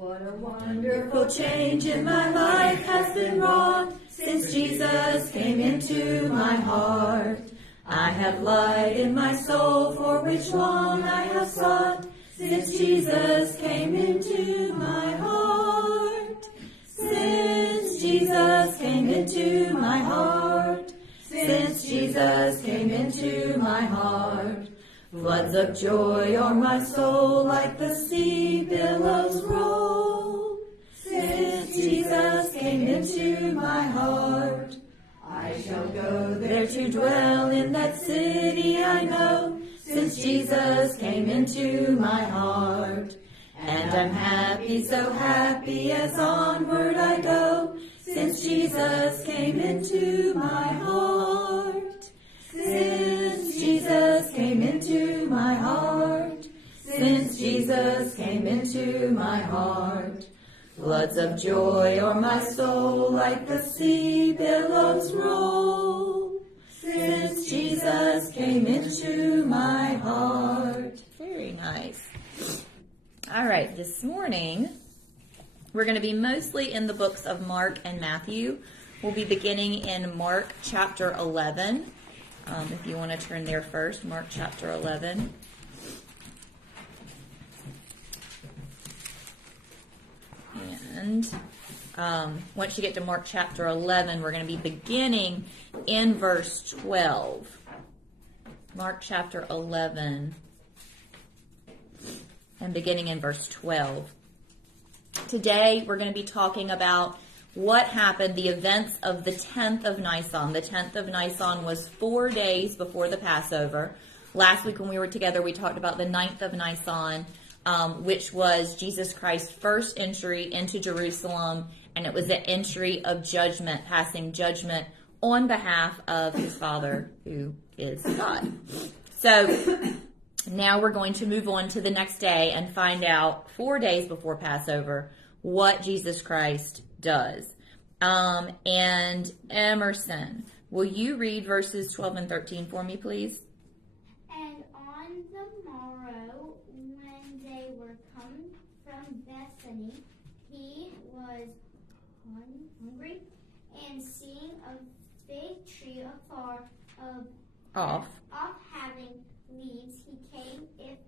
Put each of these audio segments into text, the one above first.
What a wonderful change in my life has been wrought since Jesus came into my heart. I have light in my soul for which long I have sought since Jesus came into my heart. Since Jesus came into my heart. Since Jesus came into my heart. Floods of joy o'er my soul like the sea billows roll. Since Jesus came into my heart. I shall go there to dwell in that city I know, since Jesus came into my heart. And I'm happy, so happy as onward I go, since Jesus came into my heart. Since Jesus came into my heart. Since Jesus came into my heart. Floods of joy o'er my soul like the sea billows roll. Since Jesus came into my heart. Very nice. All right, this morning we're going to be mostly in the books of Mark and Matthew. We'll be beginning in Mark chapter 11. If you want to turn there first, Mark chapter 11. And once you get to Mark chapter 11, we're going to be beginning in verse 12. Mark chapter 11 and beginning in verse 12. Today, we're going to be talking about what happened, the events of the 10th of Nisan. The 10th of Nisan was 4 days before the Passover. Last week when we were together, we talked about the 9th of Nisan, which was Jesus Christ's first entry into Jerusalem, and it was the entry of judgment, passing judgment on behalf of his Father, who is God. So now we're going to move on to the next day and find out 4 days before Passover what Jesus Christ does. And Emerson, will you read verses 12 and 13 for me, please? And on the morrow, when they were come from Bethany, he was hungry, and seeing a fig tree afar off having leaves, he came, if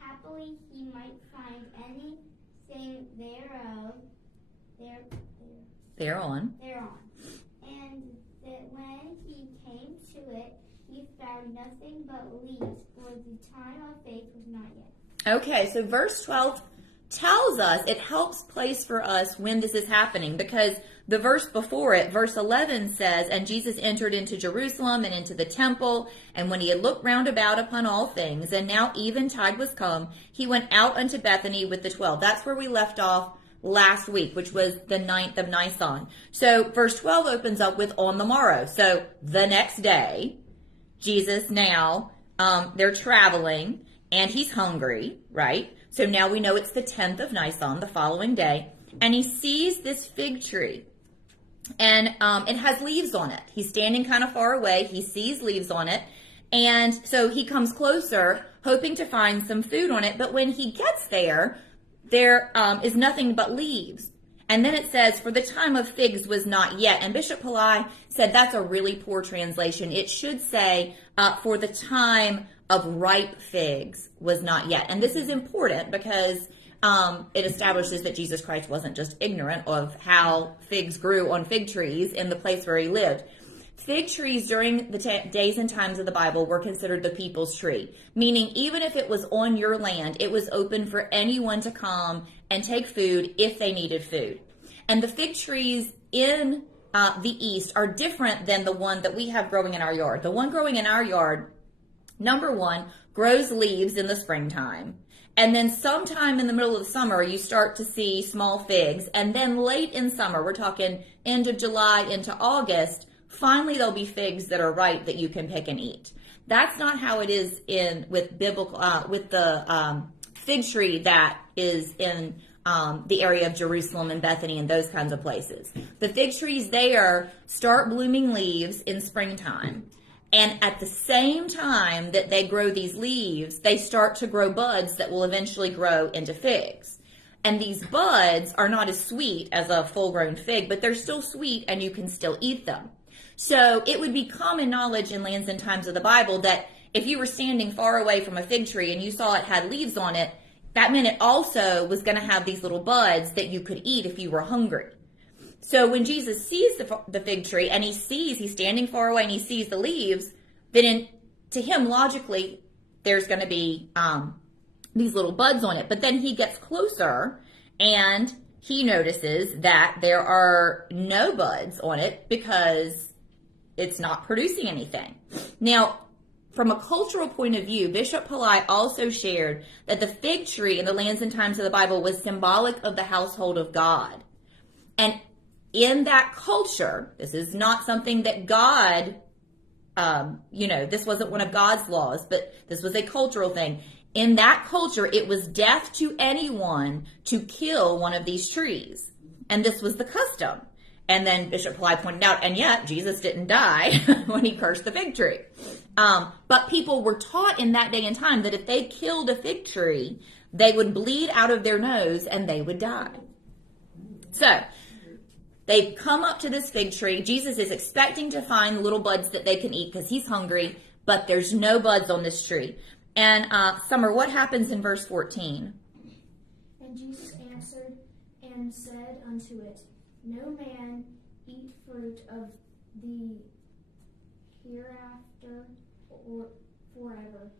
happily he might find anything thereon. And that when he came to it, he found nothing but leaves, for the time of faith was not yet. Okay, so verse 12 tells us, it helps place for us when this is happening, because the verse before it, verse 11 says, and Jesus entered into Jerusalem and into the temple, and when he had looked round about upon all things, and now eventide was come, he went out unto Bethany with the 12. That's where we left off last week, which was the 9th of Nisan. So verse 12 opens up with on the morrow. So the next day, Jesus now, they're traveling, and he's hungry, right? So now we know it's the 10th of Nisan, the following day, and he sees this fig tree, and it has leaves on it. He's standing kind of far away. He sees leaves on it, and so he comes closer, hoping to find some food on it, but when he gets there is nothing but leaves. And then it says, for the time of figs was not yet. And Bishop Pillai said that's a really poor translation. It should say, for the time of ripe figs was not yet. And this is important because it establishes that Jesus Christ wasn't just ignorant of how figs grew on fig trees in the place where he lived. Fig trees during the days and times of the Bible were considered the people's tree, meaning even if it was on your land, it was open for anyone to come and take food if they needed food. And the fig trees in the East are different than the one that we have growing in our yard. The one growing in our yard, number one, grows leaves in the springtime. And then sometime in the middle of the summer, you start to see small figs. And then late in summer, we're talking end of July into August, finally there'll be figs that are ripe that you can pick and eat. That's not how it is with the fig tree that is in the area of Jerusalem and Bethany and those kinds of places. The fig trees there start blooming leaves in springtime. And at the same time that they grow these leaves, they start to grow buds that will eventually grow into figs. And these buds are not as sweet as a full-grown fig, but they're still sweet and you can still eat them. So it would be common knowledge in lands and times of the Bible that if you were standing far away from a fig tree and you saw it had leaves on it, that meant it also was going to have these little buds that you could eat if you were hungry. So when Jesus sees the fig tree and he's standing far away and he sees the leaves, then to him, logically, there's going to be these little buds on it. But then he gets closer and he notices that there are no buds on it because it's not producing anything. Now, from a cultural point of view, Bishop Pillai also shared that the fig tree in the lands and times of the Bible was symbolic of the household of God. And in that culture, this is not something that God, this wasn't one of God's laws, but this was a cultural thing. In that culture, it was death to anyone to kill one of these trees. And this was the custom. And then Bishop Pillai pointed out, and yet Jesus didn't die when he cursed the fig tree. But people were taught in that day and time that if they killed a fig tree, they would bleed out of their nose and they would die. So they come up to this fig tree. Jesus is expecting to find little buds that they can eat because he's hungry, but there's no buds on this tree. And Summer, what happens in verse 14? And Jesus answered and said unto it, No man eat fruit of the hereafter or forever.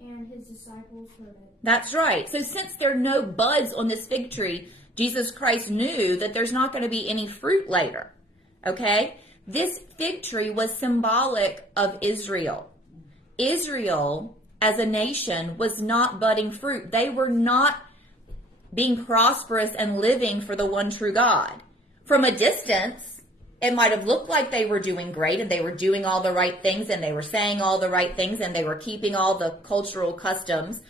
And his disciples heard it. That's right. So since there are no buds on this fig tree, Jesus Christ knew that there's not going to be any fruit later. Okay? This fig tree was symbolic of Israel. Israel, as a nation, was not budding fruit. They were not being prosperous and living for the one true God. From a distance, it might have looked like they were doing great and they were doing all the right things and they were saying all the right things and they were keeping all the cultural customs,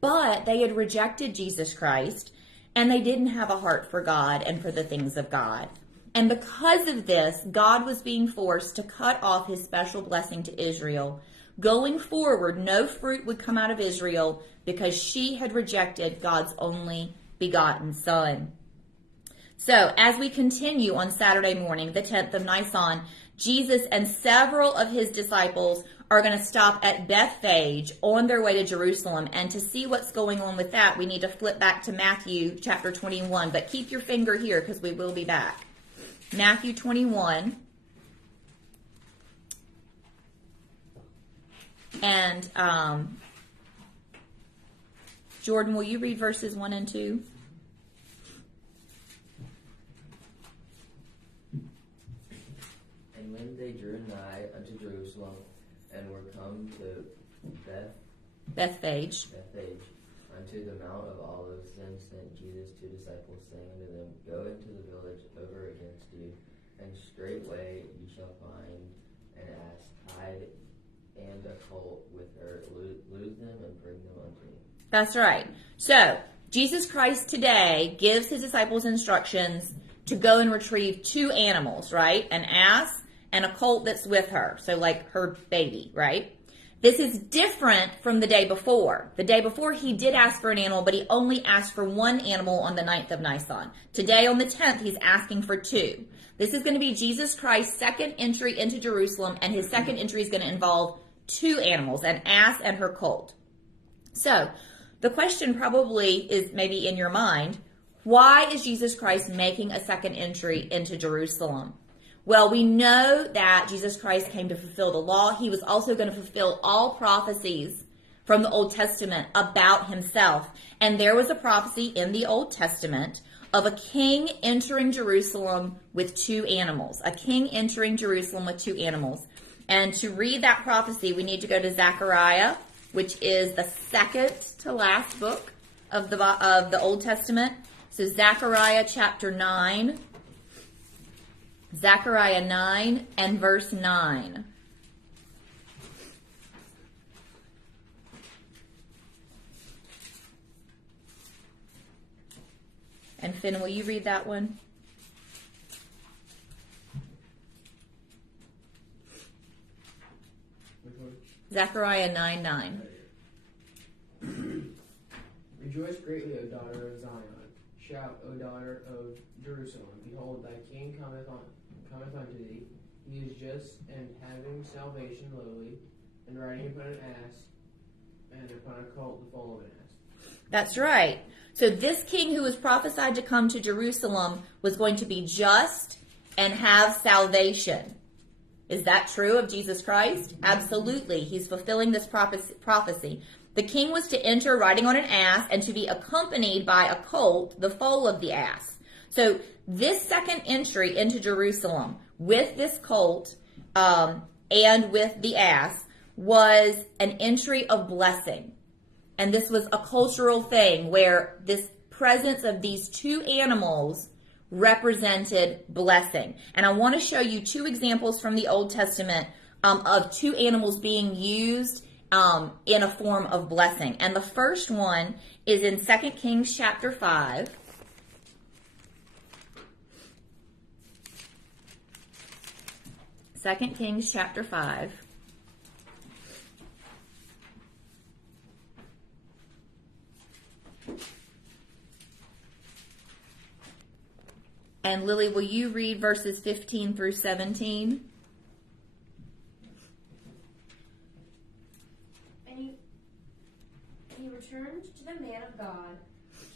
but they had rejected Jesus Christ and they didn't have a heart for God and for the things of God. And because of this, God was being forced to cut off his special blessing to Israel. Going forward, no fruit would come out of Israel because she had rejected God's only begotten Son. So, as we continue on Saturday morning, the 10th of Nisan, Jesus and several of his disciples are going to stop at Bethphage on their way to Jerusalem. And to see what's going on with that, we need to flip back to Matthew chapter 21. But keep your finger here because we will be back. Matthew 21. And Jordan, will you read verses 1 and 2? And when they drew nigh unto Jerusalem, and were come to Bethphage, unto the Mount of Olives, then sent Jesus two disciples, saying unto them, Go into the village over against you, and straightway ye shall find an ass tied and a colt with her. Loose them and bring them unto me. That's right. So, Jesus Christ today gives his disciples instructions to go and retrieve two animals, right? An ass and a colt that's with her. So like her baby, right? This is different from the day before. The day before he did ask for an animal, but he only asked for one animal on the 9th of Nisan. Today on the 10th, he's asking for two. This is going to be Jesus Christ's second entry into Jerusalem, and his second entry is going to involve two animals, an ass and her colt. So the question probably is maybe in your mind, why is Jesus Christ making a second entry into Jerusalem? Well, we know that Jesus Christ came to fulfill the law. He was also going to fulfill all prophecies from the Old Testament about himself. And there was a prophecy in the Old Testament of a king entering Jerusalem with two animals. A king entering Jerusalem with two animals. And to read that prophecy, we need to go to Zechariah, which is the second to last book of the Old Testament. So Zechariah chapter 9. Zechariah 9 and verse 9. And Finn, will you read that one? Zechariah 9:9. Rejoice greatly, O daughter of Zion. Shout, O daughter of Jerusalem, behold, thy king cometh unto thee. He is just and having salvation lowly, and riding upon an ass, and upon a colt the foal of an ass. That's right. So this king who was prophesied to come to Jerusalem was going to be just and have salvation. Is that true of Jesus Christ? Absolutely. He's fulfilling this prophecy. The king was to enter riding on an ass and to be accompanied by a colt, the foal of the ass. So this second entry into Jerusalem with this colt and with the ass was an entry of blessing. And this was a cultural thing where this presence of these two animals represented blessing. And I want to show you two examples from the Old Testament of two animals being used in a form of blessing. And the first one is in 2 Kings chapter 5. Second Kings chapter 5. And Lily, will you read verses 15 through 17? And he returned to the man of God,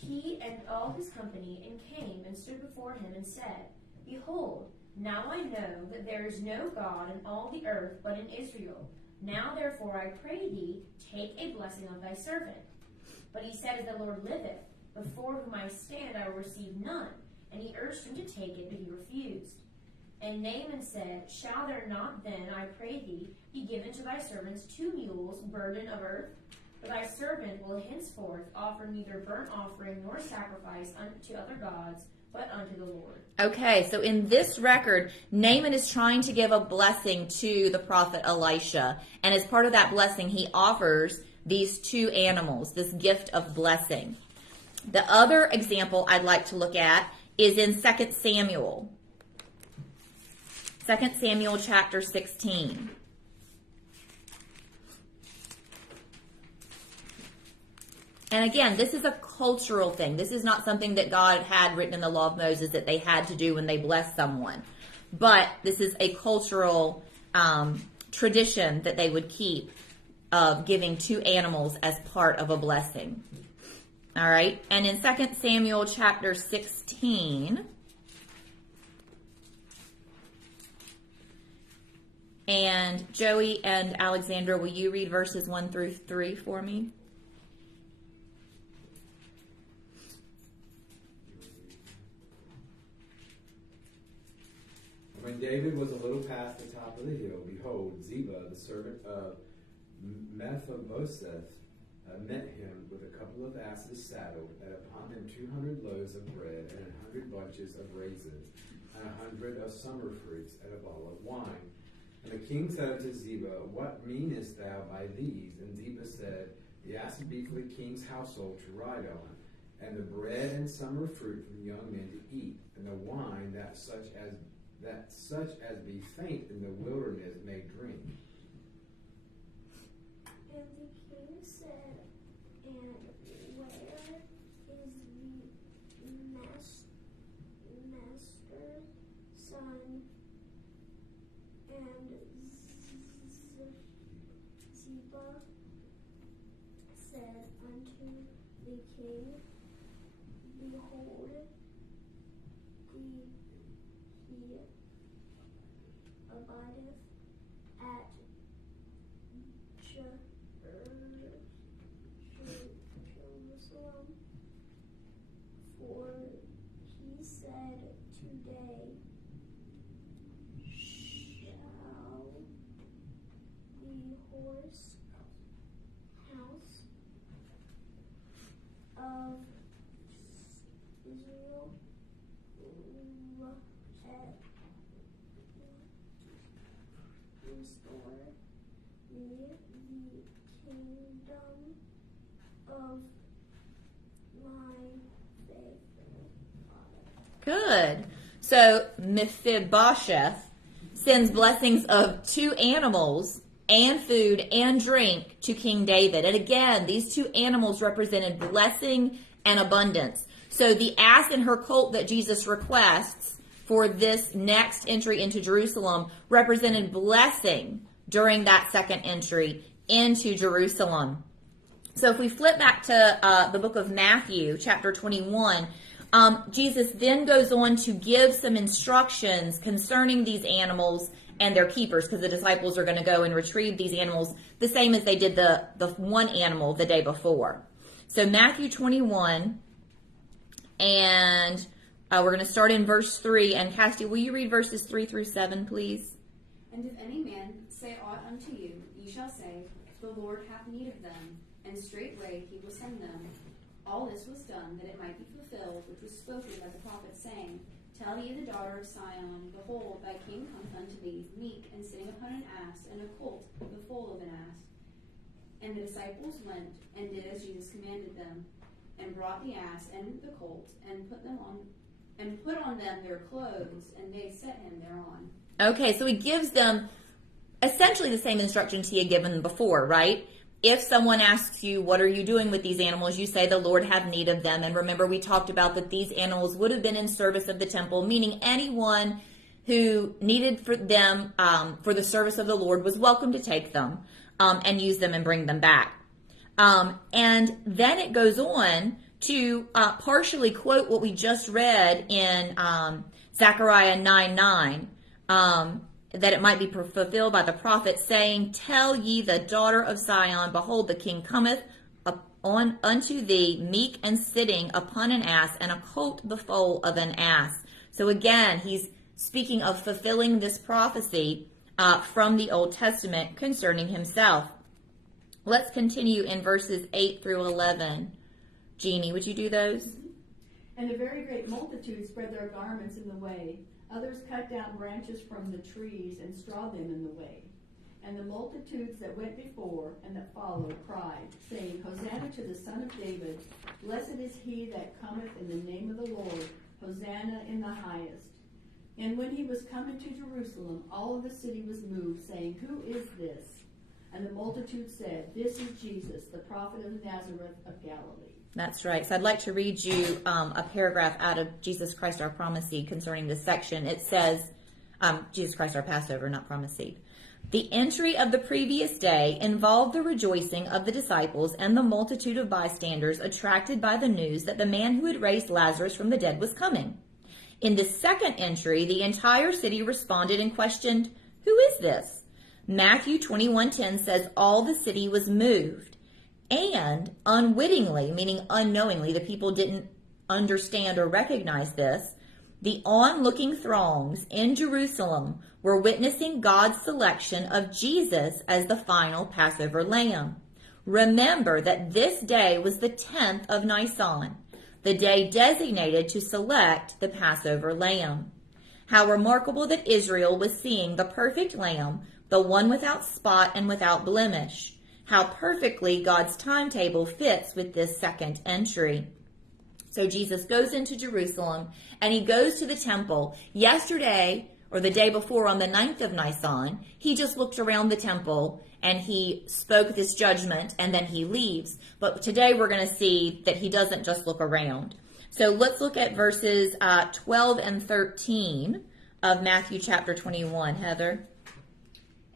he and all his company, and came and stood before him and said, Behold, now I know that there is no God in all the earth but in Israel. Now therefore I pray thee, take a blessing of thy servant. But he said, As the Lord liveth, before whom I stand I will receive none. And he urged him to take it, but he refused. And Naaman said, Shall there not then, I pray thee, be given to thy servants 2 mules, burden of earth? For thy servant will henceforth offer neither burnt offering nor sacrifice unto other gods, but unto the Lord. Okay, so in this record, Naaman is trying to give a blessing to the prophet Elisha. And as part of that blessing, he offers these 2 animals, this gift of blessing. The other example I'd like to look at is in 2 Samuel. 2 Samuel chapter 16. And again, this is a cultural thing. This is not something that God had written in the law of Moses that they had to do when they blessed someone. But this is a cultural tradition that they would keep of giving 2 animals as part of a blessing. All right. And in 2 Samuel chapter 16, and Joey and Alexandra, will you read verses 1 through 3 for me? When David was a little past the top of the hill, behold, Ziba, the servant of Mephibosheth, met him with a couple of asses saddled, and upon them 200 loaves of bread, and 100 bunches of raisins, and 100 of summer fruits, and a bottle of wine. And the king said unto Ziba, What meanest thou by these? And Ziba said, The asses be for the king's household to ride on, and the bread and summer fruit for the young men to eat, and the wine that such as be faint in the wilderness may drink. And the king said, And where is the master's son? And Ziba said unto the king, Behold, he abideth at Jerusalem, for he said, Today shall the house of Israel restore me the kingdom of my faithful father. Good. So Mephibosheth sends blessings of 2 animals and food and drink to King David. And again, these 2 animals represented blessing and abundance. So the ass and her colt that Jesus requests for this next entry into Jerusalem represented blessing during that second entry into Jerusalem. So if we flip back to the book of Matthew, chapter 21, Jesus then goes on to give some instructions concerning these animals and their keepers, because the disciples are going to go and retrieve these animals the same as they did the one animal the day before. So Matthew 21, and we're going to start in verse 3. And Cassie, will you read verses 3 through 7, please? And if any man say aught unto you, ye shall say, The Lord hath need of them, and straightway he will send them. All this was done, that it might be fulfilled, which was spoken by the prophet, saying, Tell ye the daughter of Sion, Behold, thy king cometh unto thee, meek, and sitting upon an ass, and a colt, the foal of an ass. And the disciples went, and did as Jesus commanded them, and brought the ass and the colt, and put on them their clothes, and they set him thereon. Okay, so he gives them essentially the same instructions he had given before, right? If someone asks you, what are you doing with these animals? You say, the Lord have need of them. And remember, we talked about that these animals would have been in service of the temple, meaning anyone who needed for them for the service of the Lord was welcome to take them and use them and bring them back. And then it goes on to partially quote what we just read in Zechariah 9:9. That it might be fulfilled by the prophet, saying, Tell ye the daughter of Sion, Behold, the king cometh unto thee, meek and sitting upon an ass, and a colt the foal of an ass. So again, he's speaking of fulfilling this prophecy from the Old Testament concerning himself. Let's continue in verses 8 through 11. Jeannie, would you do those? And a very great multitude spread their garments in the way. Others cut down branches from the trees and strawed them in the way. And the multitudes that went before and that followed cried, saying, Hosanna to the Son of David. Blessed is he that cometh in the name of the Lord. Hosanna in the highest. And when he was come into Jerusalem, all of the city was moved, saying, Who is this? And the multitude said, This is Jesus, the prophet of Nazareth of Galilee. That's right. So I'd like to read you a paragraph out of Jesus Christ our Promise Seed concerning this section. It says, Jesus Christ our Passover, not Promise Seed. The entry of the previous day involved the rejoicing of the disciples and the multitude of bystanders attracted by the news that the man who had raised Lazarus from the dead was coming. In the second entry, the entire city responded and questioned, Who is this? Matthew 21:10 says all the city was moved. And unwittingly, meaning unknowingly, the people didn't understand or recognize this, the onlooking throngs in Jerusalem were witnessing God's selection of Jesus as the final Passover lamb. Remember that this day was the 10th of Nisan, the day designated to select the Passover lamb. How remarkable that Israel was seeing the perfect lamb, the one without spot and without blemish. How perfectly God's timetable fits with this second entry. So Jesus goes into Jerusalem and he goes to the temple. Yesterday, or the day before on the 9th of Nisan, he just looked around the temple and he spoke this judgment and then he leaves. But today we're going to see that he doesn't just look around. So let's look at verses 12 and 13 of Matthew chapter 21. Heather.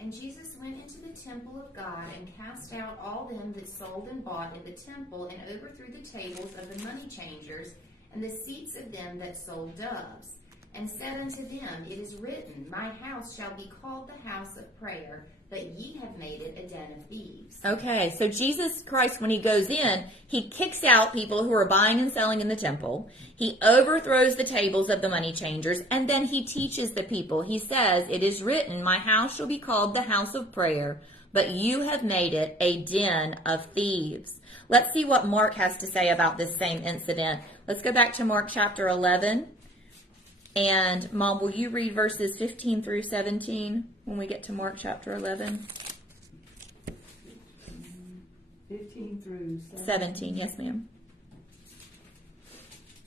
And Jesus went into the temple of God and cast out all them that sold and bought in the temple, and overthrew the tables of the money changers and the seats of them that sold doves, and said unto them, It is written, My house shall be called the house of prayer, but ye have made it a den of thieves. Okay, so Jesus Christ, when he goes in, he kicks out people who are buying and selling in the temple. He overthrows the tables of the money changers, and then he teaches the people. He says, It is written, My house shall be called the house of prayer, but you have made it a den of thieves. Let's see what Mark has to say about this same incident. Let's go back to Mark chapter 11. And Mom, will you read verses 15 through 17 when we get to Mark chapter 11? 15 through 17, yes ma'am.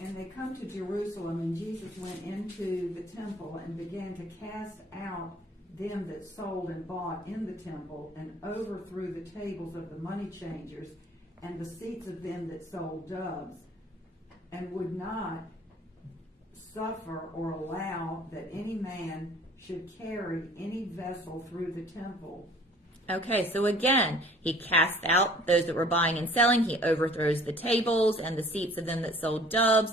And they come to Jerusalem, and Jesus went into the temple and began to cast out them that sold and bought in the temple, and overthrew the tables of the money changers and the seats of them that sold doves. and would not suffer or allow that any man should carry any vessel through the temple. Okay, so again, he casts out those that were buying and selling. He overthrows the tables and the seats of them that sold doves,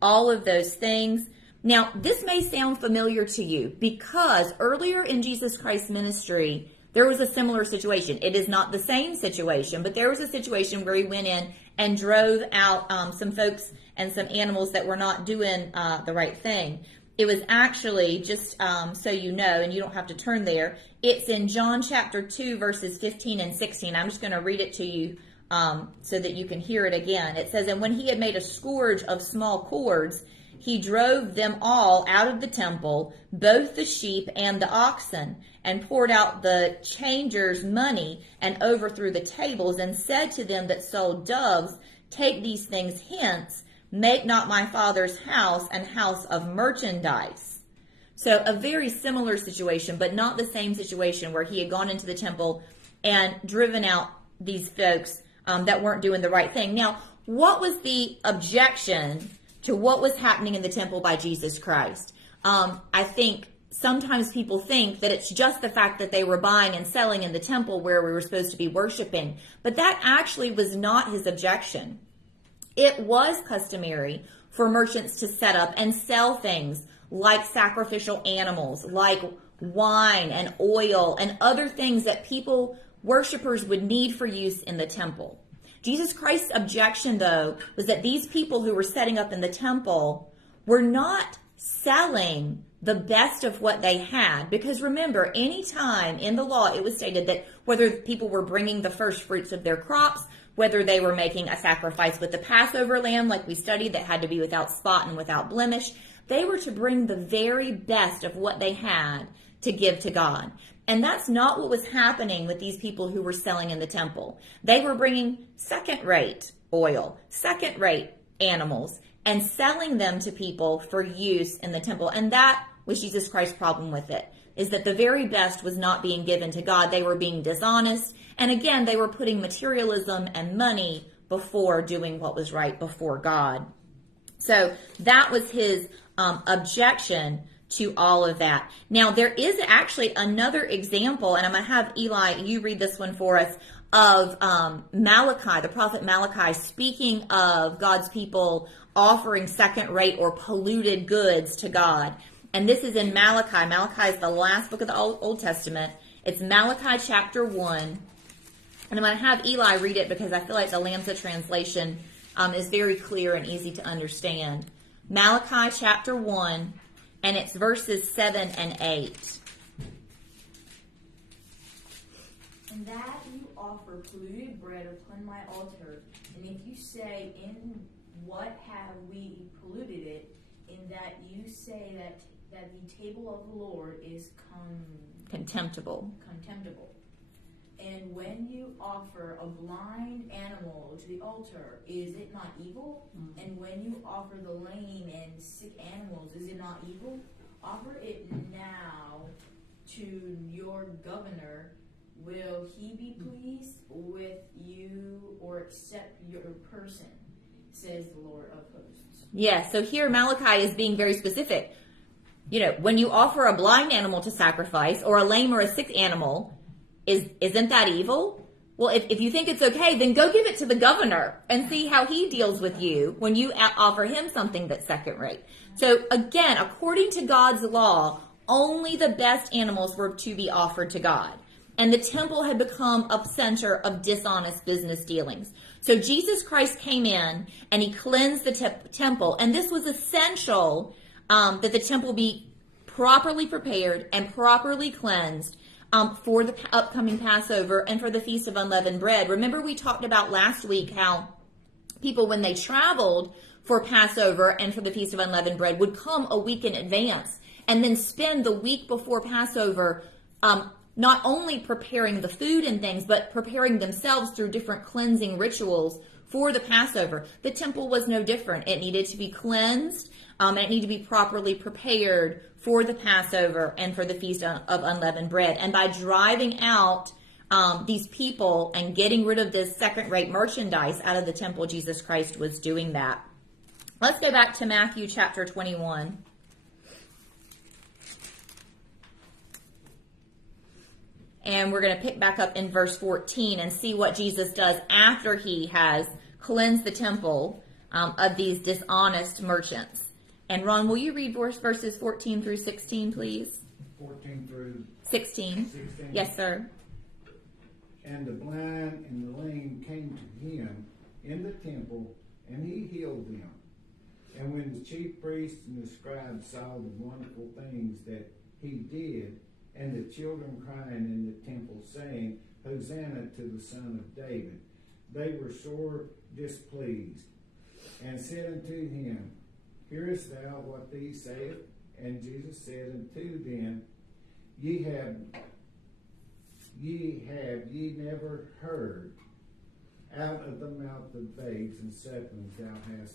all of those things. Now, this may sound familiar to you because earlier in Jesus Christ's ministry, there was a similar situation. It is not the same situation, but there was a situation where he went in and drove out some folks and some animals that were not doing the right thing. It was actually, just so you know, and you don't have to turn there, it's in John chapter 2, verses 15 and 16. I'm just going to read it to you so that you can hear it again. It says, "And when he had made a scourge of small cords, he drove them all out of the temple, both the sheep and the oxen, and poured out the changers' money, and overthrew the tables, and said to them that sold doves, Take these things hence, make not my Father's house an house of merchandise." So a very similar situation, but not the same situation where he had gone into the temple and driven out these folks that weren't doing the right thing. Now, what was the objection to what was happening in the temple by Jesus Christ? I think sometimes people think that it's just the fact that they were buying and selling in the temple where we were supposed to be worshiping, but that actually was not his objection. It was customary for merchants to set up and sell things like sacrificial animals, like wine and oil and other things that worshipers would need for use in the temple. Jesus Christ's objection, though, was that these people who were setting up in the temple were not selling the best of what they had. Because remember, any time in the law it was stated that whether people were bringing the first fruits of their crops, whether they were making a sacrifice with the Passover lamb like we studied that had to be without spot and without blemish, they were to bring the very best of what they had to give to God. And that's not what was happening with these people who were selling in the temple. They were bringing second-rate oil, second-rate animals, and selling them to people for use in the temple. And that was Jesus Christ's problem with it, is that the very best was not being given to God. They were being dishonest. And again, they were putting materialism and money before doing what was right before God. So that was his objection to all of that. Now, there is actually another example, and I'm going to have Eli, you read this one for us, of Malachi, the prophet Malachi, speaking of God's people offering second-rate or polluted goods to God. And this is in Malachi. Malachi is the last book of the Old Testament. It's Malachi chapter 1. And I'm going to have Eli read it because I feel like the Lamsa translation is very clear and easy to understand. Malachi chapter 1, and it's verses 7 and 8. "And that you offer polluted bread upon my altar, and if you say, In what have we polluted it? In that you say that the table of the Lord is Contemptible. And when you offer a blind animal to the altar, is it not evil? Mm-hmm. And when you offer the lame and sick animals, is it not evil? Offer it now to your governor. Will he be pleased with you or accept your person? Says the Lord of hosts." Yeah, so here Malachi is being very specific. You know, when you offer a blind animal to sacrifice or a lame or a sick animal, isn't that evil? Well, if you think it's okay, then go give it to the governor and see how he deals with you when you offer him something that's second rate. So again, according to God's law, only the best animals were to be offered to God. And the temple had become a center of dishonest business dealings. So Jesus Christ came in and he cleansed the temple. And this was essential that the temple be properly prepared and properly cleansed for the upcoming Passover and for the Feast of Unleavened Bread. Remember, we talked about last week how people, when they traveled for Passover and for the Feast of Unleavened Bread, would come a week in advance and then spend the week before Passover not only preparing the food and things, but preparing themselves through different cleansing rituals for the Passover. The temple was no different. It needed to be cleansed, and it needed to be properly prepared for the Passover and for the Feast of Unleavened Bread. And by driving out these people and getting rid of this second-rate merchandise out of the temple, Jesus Christ was doing that. Let's go back to Matthew chapter 21. And we're going to pick back up in verse 14 and see what Jesus does after he has cleansed the temple of these dishonest merchants. And Ron, will you read verses 14 through 16, please? 14 through 16. Yes, sir. And the blind and the lame came to him in the temple, and he healed them. And when the chief priests and the scribes saw the wonderful things that he did, and the children crying in the temple, saying, Hosanna to the Son of David, they were sore displeased, and said unto him, Hearest thou what these saith? And Jesus said unto them, Ye never heard, out of the mouth of babes and sucklings thou hast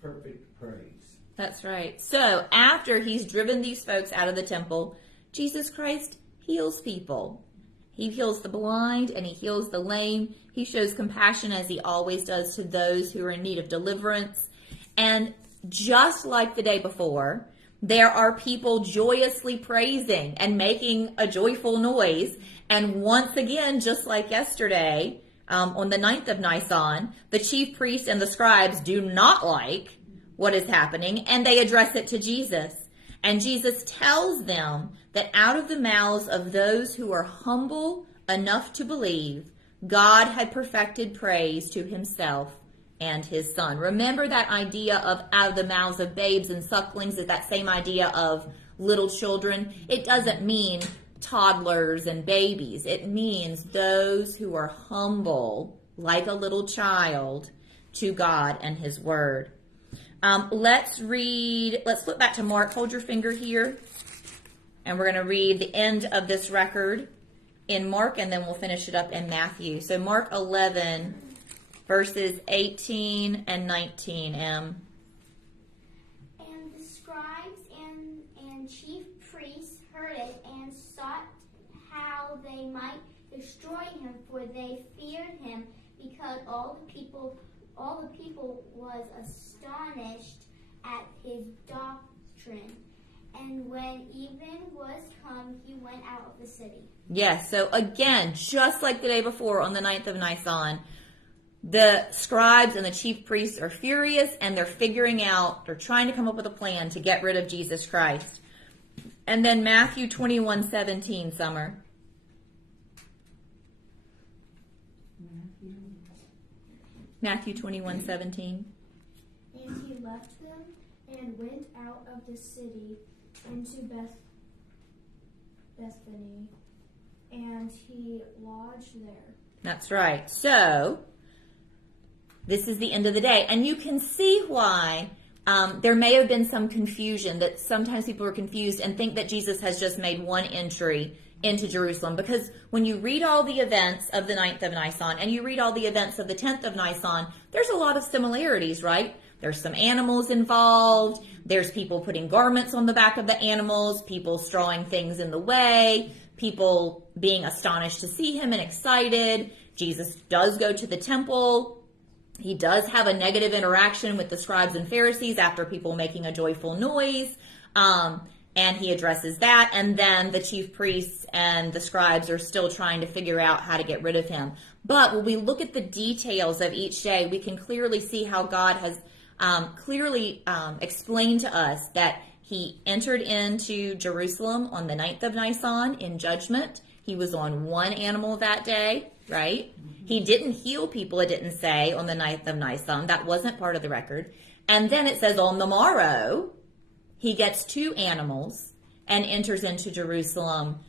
perfect praise. That's right. So after he's driven these folks out of the temple, Jesus Christ heals people. He heals the blind and he heals the lame. He shows compassion as he always does to those who are in need of deliverance. And just like the day before, there are people joyously praising and making a joyful noise. And once again, just like yesterday, on the 9th of Nisan, the chief priests and the scribes do not like what is happening, and they address it to Jesus. And Jesus tells them that out of the mouths of those who are humble enough to believe, God had perfected praise to himself and his Son. Remember that idea of out of the mouths of babes and sucklings is that same idea of little children. It doesn't mean toddlers and babies. It means those who are humble, like a little child, to God and his word. Let's flip back to Mark. Hold your finger here. And we're going to read the end of this record in Mark, and then we'll finish it up in Matthew. So Mark 11, verses 18 and 19, M. And the scribes and chief priests heard it and sought how they might destroy him, for they feared him, because all the people was astonished at his doctrine. And when even was come, he went out of the city. Yes, so again, just like the day before on the 9th of Nisan, the scribes and the chief priests are furious, and they're trying to come up with a plan to get rid of Jesus Christ. And then Matthew 21:17, Summer. Matthew 21:17. And he left them and went out of the city into Bethany, and he lodged there. That's right. So, this is the end of the day. And you can see why there may have been some confusion, that sometimes people are confused and think that Jesus has just made one entry into Jerusalem. Because when you read all the events of the 9th of Nisan and you read all the events of the 10th of Nisan, there's a lot of similarities, right? There's some animals involved. There's people putting garments on the back of the animals, people strawing things in the way, people being astonished to see him and excited. Jesus does go to the temple. He does have a negative interaction with the scribes and Pharisees after people making a joyful noise. And he addresses that. And then the chief priests and the scribes are still trying to figure out how to get rid of him. But when we look at the details of each day, we can clearly see how God has clearly explained to us that he entered into Jerusalem on the 9th of Nisan in judgment. He was on one animal that day, right? He didn't heal people, it didn't say, on the 9th of Nisan. That wasn't part of the record. And then it says on the morrow, he gets 2 animals and enters into Jerusalem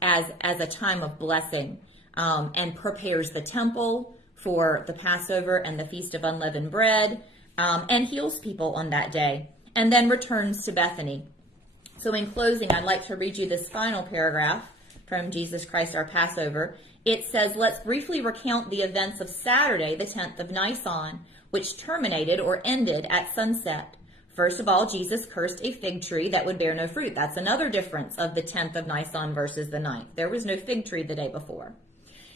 as a time of blessing, and prepares the temple for the Passover and the Feast of Unleavened Bread, and heals people on that day, and then returns to Bethany. So in closing, I'd like to read you this final paragraph from Jesus Christ, our Passover. It says, let's briefly recount the events of Saturday, the 10th of Nisan, which terminated or ended at sunset. First of all, Jesus cursed a fig tree that would bear no fruit. That's another difference of the 10th of Nisan versus the 9th. There was no fig tree the day before.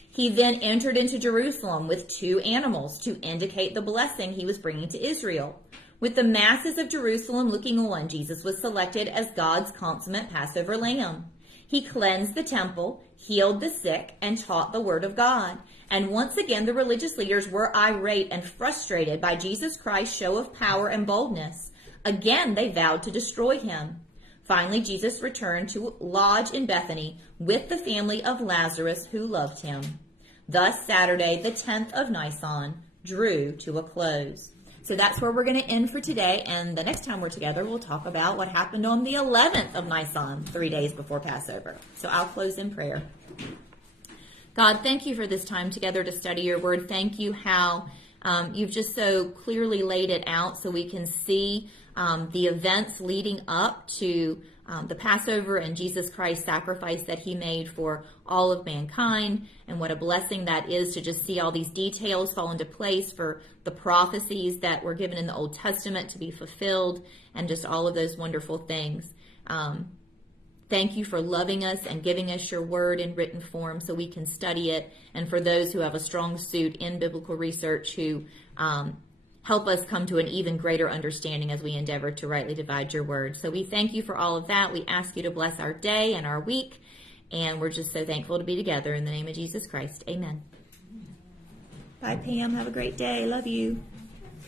He then entered into Jerusalem with 2 animals to indicate the blessing he was bringing to Israel. With the masses of Jerusalem looking on, Jesus was selected as God's consummate Passover lamb. He cleansed the temple, healed the sick, and taught the word of God. And once again, the religious leaders were irate and frustrated by Jesus Christ's show of power and boldness. Again, they vowed to destroy him. Finally, Jesus returned to lodge in Bethany with the family of Lazarus who loved him. Thus, Saturday, the 10th of Nisan, drew to a close. So that's where we're going to end for today. And the next time we're together, we'll talk about what happened on the 11th of Nisan, 3 days before Passover. So I'll close in prayer. God, thank you for this time together to study your word. Thank you how you've just so clearly laid it out so we can see the events leading up to the Passover and Jesus Christ's sacrifice that he made for all of mankind, and what a blessing that is to just see all these details fall into place for the prophecies that were given in the Old Testament to be fulfilled, and just all of those wonderful things. Thank you for loving us and giving us your word in written form so we can study it, and for those who have a strong suit in biblical research who help us come to an even greater understanding as we endeavor to rightly divide your word. So we thank you for all of that. We ask you to bless our day and our week, and we're just so thankful to be together in the name of Jesus Christ. Amen. Bye, Pam. Have a great day. Love you.